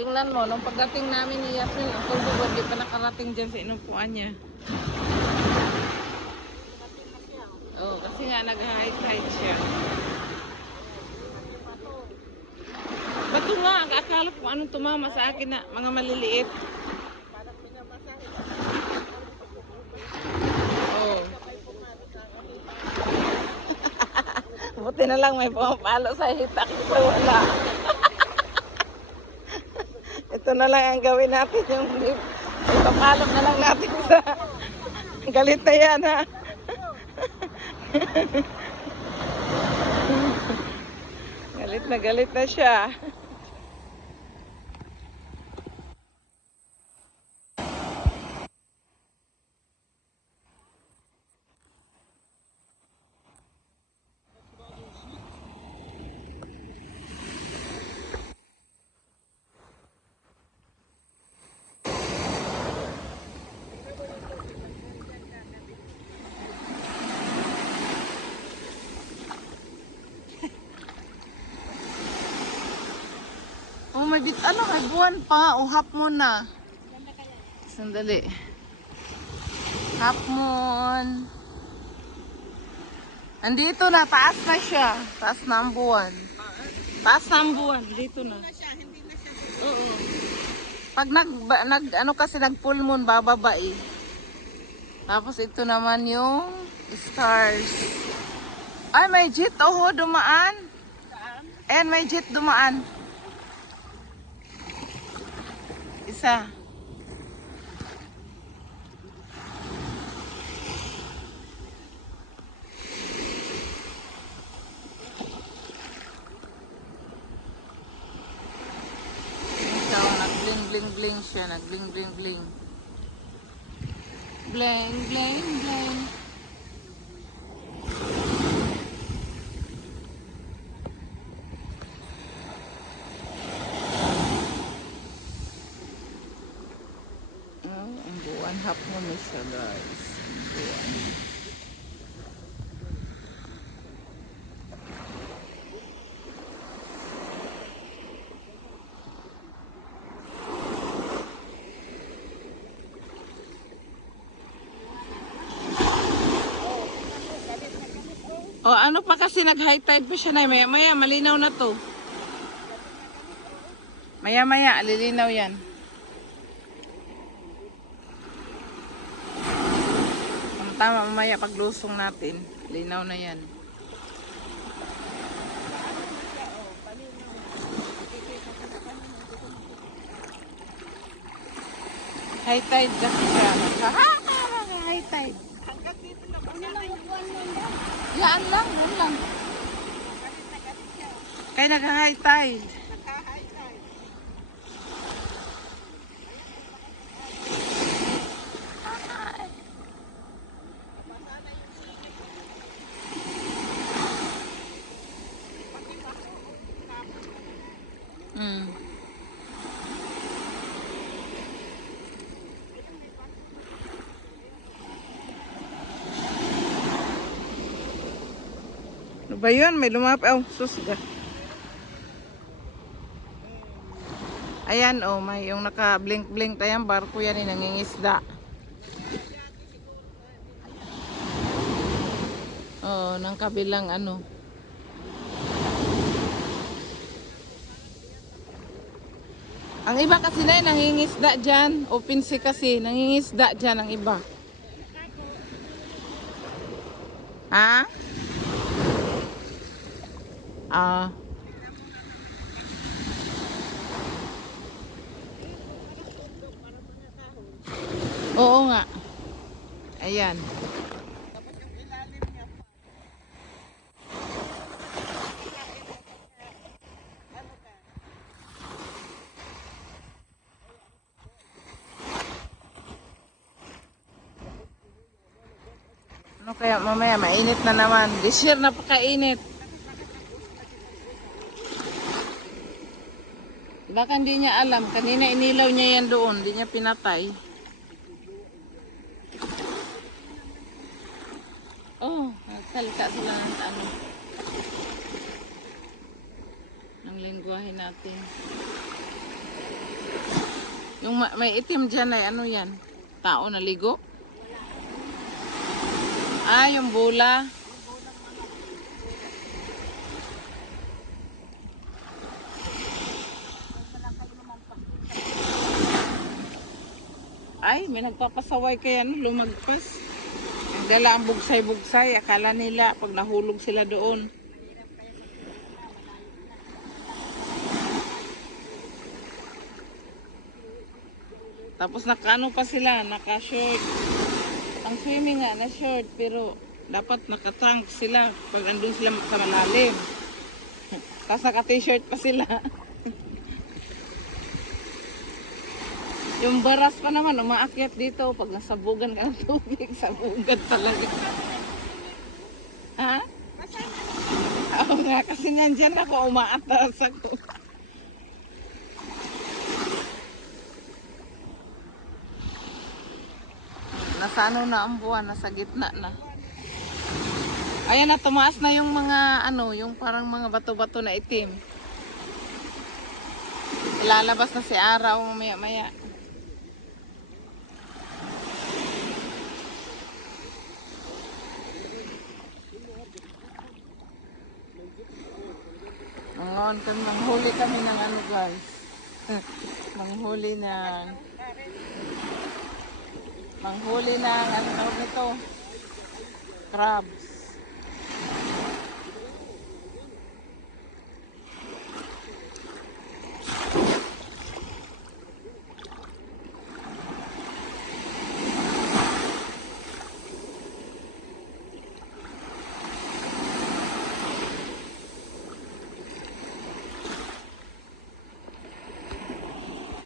Tingnan mo, nung pagdating namin ni Yasmin, ang tubig hindi pa nakarating dyan sa inupuan niya. Oo, kasi nga nag-high tide siya. Bato nga, akala ko anong tumama sa akin na mga maliliit. Oo. Buti na lang may pumapalo sa hitak. Ito wala. Ito na lang ang gawin natin, yung ipapalo na lang natin sa galit na yan, ha. Galit na siya. Oh, may buwan pa. O, half moon na. Sandali. Half moon. Andito na, taas na siya. Taas na ang buwan. Taas na ang buwan. Dito na. Oo. Pag ano kasi nag full moon, bababa eh. Tapos ito naman yung stars. Ay, may jet. Oh, dumaan. Ayan, may jet dumaan. Isa. Nag-bling siya. Nag-bling. Bling. Oh, ang buwan. Half moon siya, guys. Ang buwan. O ano pa kasi nag-high tide pa siya na. Maya malinaw na to. Maya lilinaw yan. Tama, mamaya paglusong natin. Linaw na yan. High tide kasi siya. High tide. Hanggang dito lang. Una lang yung buwan mo ba? Yan lang, yun lang. Kaya nag-high tide. Nagka-high tide. Ano ba yun? May lumapit. Oh, susga. Ayan, oh, may yung naka-blink tayong barko yan, nangingisda. Oh, ng kabilang ano. Ang iba kasi na nangingisda dyan. Open sea kasi, nangingisda dyan ang iba. Ha? Ah. Oo nga. Ayan. Ano kaya mamaya mainit na naman. This year napakainit. Baka hindi niya alam. Kanina inilaw niya yan doon. Hindi niya pinatay. Oh, nagsalita sila ng ano. Ng lingwahe natin. Yung may itim dyan ay ano yan? Tao na ligo? Ah, yung bula. Ay, may nagpapasaway kaya no, lumagpas. Nagdala ang bugsay-bugsay. Akala nila pag nahulog sila doon. Tapos nakaano pa sila, naka-short. Ang swimming nga na short, pero dapat naka-trunk sila pag andun sila sa malalim. Tapos naka-t-shirt pa sila. Yung baras pa naman, umaakyat dito. Pag nasabugan ka ng tubig, sabugan talaga. Ha? Oo nga, kasi nandyan ako, umaatas ako. Nasa ano na ang buwan, nasa gitna na. Ayan na, tumaas na yung mga ano, yung parang mga bato-bato na itim. Ilalabas na si Araw maya-maya. Ngayon kami, manghuli kami ng ano guys. manghuli ng ano tawag nito? Crabs.